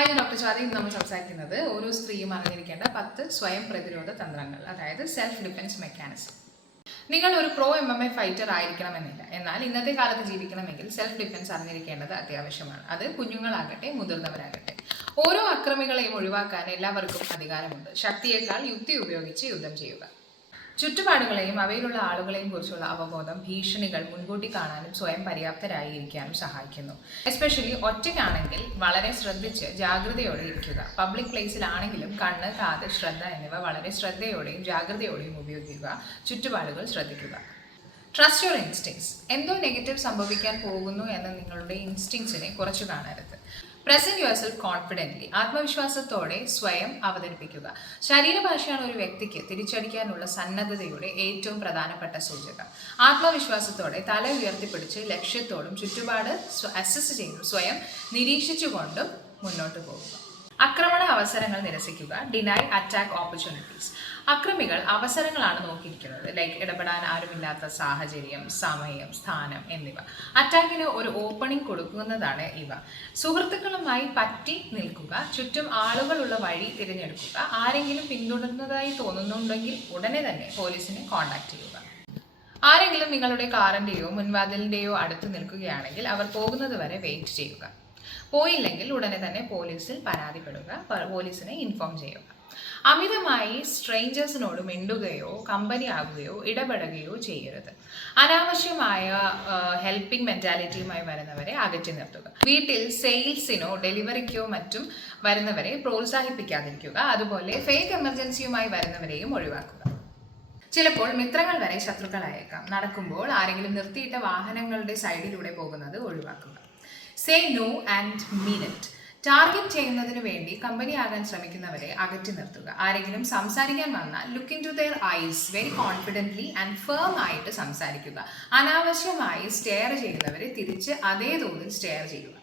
Hi, ഞാൻ doctor Swathi. ഇന്ന് നമ്മൾ സംസാരിക്കുന്നത് ഓരോ സ്ത്രീയും അറിഞ്ഞിരിക്കേണ്ട 10 സ്വയം പ്രതിരോധ തന്ത്രങ്ങൾ, അതായത് സെൽഫ് ഡിഫെൻസ് മെക്കാനിസം. നിങ്ങൾ ഒരു പ്രോ MMA ഫൈറ്റർ ആയിരിക്കണമെന്നില്ല, എന്നാൽ ഇന്നത്തെ കാലത്ത് ജീവിക്കണമെങ്കിൽ സെൽഫ് ഡിഫെൻസ് അറിഞ്ഞിരിക്കേണ്ടത് അത്യാവശ്യമാണ്. അത് കുഞ്ഞുങ്ങളാകട്ടെ മുതിർന്നവരാകട്ടെ. ഓരോ അക്രമികളെയും ഒഴിവാക്കാൻ എല്ലാവർക്കും അധികാരമുണ്ട്. ശക്തിയേക്കാൾ യുക്തി ഉപയോഗിച്ച് യുദ്ധം ചെയ്യുക. ചുറ്റുപാടുകളെയും അവയിലുള്ള ആളുകളെയും കുറിച്ചുള്ള അവബോധം ഭീഷണികൾ മുൻകൂട്ടി കാണാനും സ്വയം പര്യാപ്തരായിരിക്കാനും സഹായിക്കുന്നു. എസ്പെഷ്യലി ഒറ്റയ്ക്കാണെങ്കിൽ വളരെ ശ്രദ്ധിച്ച് ജാഗ്രതയോടെ ഇരിക്കുക. പബ്ലിക് പ്ലേസിലാണെങ്കിലും കണ്ണ്, കാത്, ശ്രദ്ധ എന്നിവ വളരെ ശ്രദ്ധയോടെയും ജാഗ്രതയോടെയും ഉപയോഗിക്കുക. ചുറ്റുപാടുകൾ ശ്രദ്ധിക്കുക. Trust your instincts. എന്തോ നെഗറ്റീവ് സംഭവിക്കാൻ പോകുന്നു എന്ന നിങ്ങളുടെ ഇൻസ്റ്റിങ്സിനെ കുറച്ചു കാണരുത്. Present your self confidently. ആത്മവിശ്വാസത്തോടെ സ്വയം അവതരിപ്പിക്കുക. ശരീരഭാഷയാണ് ഒരു വ്യക്തിക്ക് തിരിച്ചടിക്കാനുള്ള സന്നദ്ധതയുടെ ഏറ്റവും പ്രധാനപ്പെട്ട സൂചകം. ആത്മവിശ്വാസത്തോടെ തല ഉയർത്തിപ്പിടിച്ച് ലക്ഷ്യത്തോടും ചുറ്റുപാട് അസസ് ചെയ്തും സ്വയം നിരീക്ഷിച്ചുകൊണ്ടും മുന്നോട്ട് പോകുക. ആക്രമണ അവസരങ്ങൾ നിരസിക്കുക. Deny attack opportunities. അക്രമികൾ അവസരങ്ങളാണ് നോക്കിയിരിക്കുന്നത്, ലൈക്ക് ഇടപെടാൻ ആരുമില്ലാത്ത സാഹചര്യം, സമയം, സ്ഥാനം എന്നിവ. അറ്റാക്കിന് ഒരു ഓപ്പണിംഗ് കൊടുക്കുന്നതാണ് ഇവ. സുഹൃത്തുക്കളുമായി പറ്റി നിൽക്കുക. ചുറ്റും ആളുകളുള്ള വഴി തിരഞ്ഞെടുക്കുക. ആരെങ്കിലും പിന്തുടരുന്നതായി തോന്നുന്നുണ്ടെങ്കിൽ ഉടനെ തന്നെ പോലീസിനെ കോൺടാക്ട് ചെയ്യുക. ആരെങ്കിലും നിങ്ങളുടെ കാറിൻ്റെയോ മുൻവാതിലിൻ്റെയോ അടുത്ത് നിൽക്കുകയാണെങ്കിൽ അവർ പോകുന്നത് വരെ വെയിറ്റ് ചെയ്യുക. പോയില്ലെങ്കിൽ ഉടനെ തന്നെ പോലീസിൽ പരാതിപ്പെടുക. പോലീസിനെ ഇൻഫോം ചെയ്യുക. അമിതമായി സ്ട്രേഞ്ചേഴ്സിനോട് മിണ്ടുകയോ കമ്പനി ആകുകയോ ഇടപെടുകയോ ചെയ്യരുത്. അനാവശ്യമായ ഹെൽപ്പിംഗ് മെന്റാലിറ്റിയുമായി വരുന്നവരെ അകറ്റി നിർത്തുക. വീട്ടിൽ സെയിൽസിനോ ഡെലിവറിക്കോ മറ്റും വരുന്നവരെ പ്രോത്സാഹിപ്പിക്കാതിരിക്കുക. അതുപോലെ ഫേക്ക് എമർജൻസിയുമായി വരുന്നവരെയും ഒഴിവാക്കുക. ചിലപ്പോൾ മിത്രങ്ങൾ വരെ ശത്രുക്കളായേക്കാം. നടക്കുമ്പോൾ ആരെങ്കിലും നിർത്തിയിട്ട വാഹനങ്ങളുടെ സൈഡിലൂടെ പോകുന്നത് ഒഴിവാക്കുക. Say no and mean it. Target ചെയ്യുന്നതിന് വേണ്ടി കമ്പനിയാകാൻ ശ്രമിക്കുന്നവരെ അകറ്റി നിർത്തുക. ആരെങ്കിലും സംസാരിക്കാൻ വന്നാൽ look into their eyes very confidently and firm ആയിട്ട് സംസാരിക്കുക. അനാവശ്യമായി സ്റ്റെയർ ചെയ്യുന്നവരെ തിരിച്ച് അതേ തോതിൽ സ്റ്റെയർ ചെയ്യുക.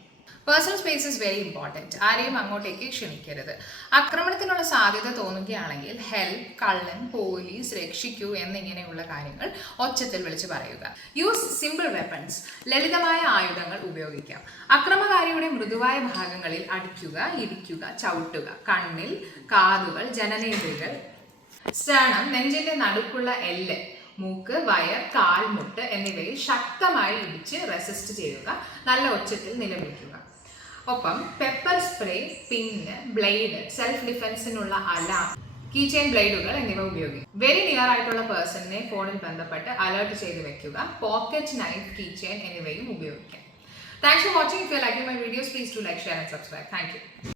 Personal space is very important. ആരെയും അങ്ങോട്ടേക്ക് ക്ഷണിക്കരുത്. ആക്രമണത്തിനുള്ള സാധ്യത തോന്നുകയാണെങ്കിൽ ഹെൽപ്പ്, കള്ളൻ, പോലീസ്, രക്ഷിക്കൂ എന്നിങ്ങനെയുള്ള കാര്യങ്ങൾ ഒച്ചത്തിൽ വിളിച്ച് പറയുക. Use simple weapons. ലളിതമായ ആയുധങ്ങൾ ഉപയോഗിക്കാം. അക്രമകാരിയുടെ മൃദുവായ ഭാഗങ്ങളിൽ അടിക്കുക, ഇടിക്കുക, ചവിട്ടുക. കണ്ണിൽ, കാതുകൾ, ജനനേന്ദ്രിയങ്ങൾ, സ്റ്റേണം, നെഞ്ചിന്റെ നടുക്കുള്ള എല്ല്, മൂക്ക്, വയർ, കാൽ, മുട്ട് എന്നിവയിൽ ശക്തമായി ഇടിച്ച് റെസിസ്റ്റ് ചെയ്യുക. നല്ല ഒച്ചത്തിൽ നിലവിളിക്കുക. ഒപ്പം pepper spray, pin, blade, self ഡിഫെൻസിനുള്ള അലാം, കീ ചെയിൻ ബ്ലേഡുകൾ എന്നിവ ഉപയോഗിക്കും. വെരി നിയർ ആയിട്ടുള്ള പേഴ്സണിനെ ഫോണിൽ ബന്ധപ്പെട്ട് അലേർട്ട് ചെയ്ത് വെക്കുക. പോക്കറ്റ് നൈഫ്, കീ ചെയിൻ എന്നിവയും ഉപയോഗിക്കാം. Thanks for watching. If you like my videos, please do like, share and subscribe. Thank you.